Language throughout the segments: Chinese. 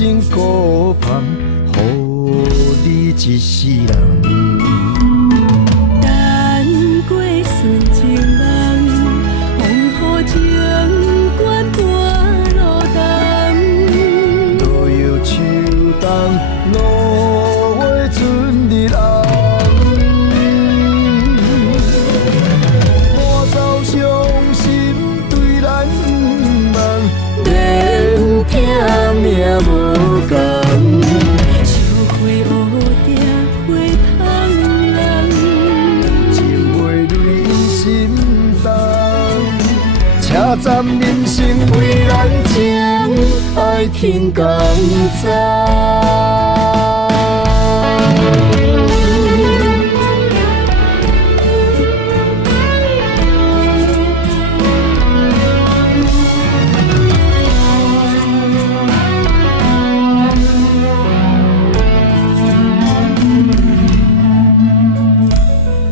情孤芳，予你一世人。等过纯情梦，风雨情关半路东。路遥秋冬，落花春日红。我走伤心对咱梦，免听命无共。烧花乌蝶花香人，情话泪心动，车站人生为咱情，爱天公早。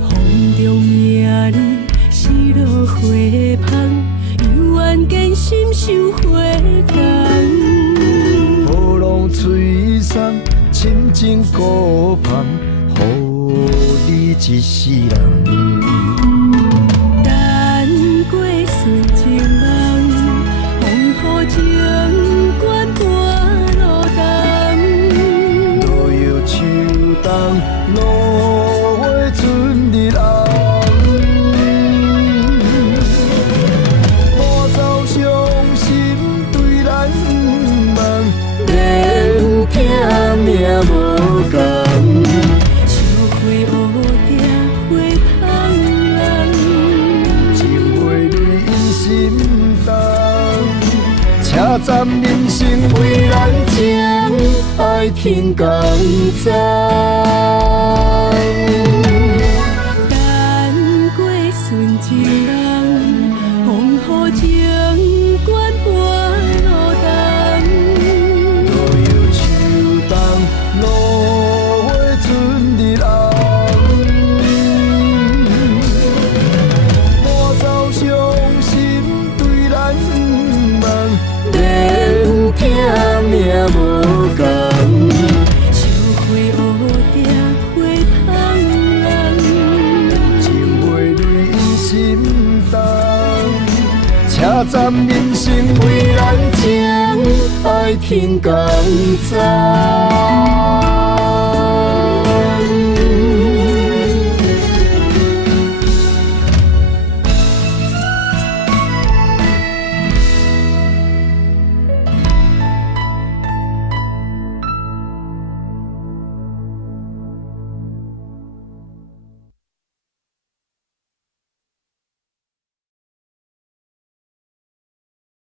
风中名里是落花香，犹原坚心守花丛。波浪吹送，深情孤芳，予你一世人。等过纯情梦，风雨情关半路东。路遥秋冬，落花春日红。我走伤心对咱梦，免听命无共。烧花乌蝶花香人，情话泪印心动，车站人生为咱情，爱天公早。等过纯情梦，风雨情关半路东。路遥秋冬，落花春日红。我走伤心对咱梦，免听命无共。烧花乌蝶花香人，情话泪印心动，车站人生为咱情，爱天公早。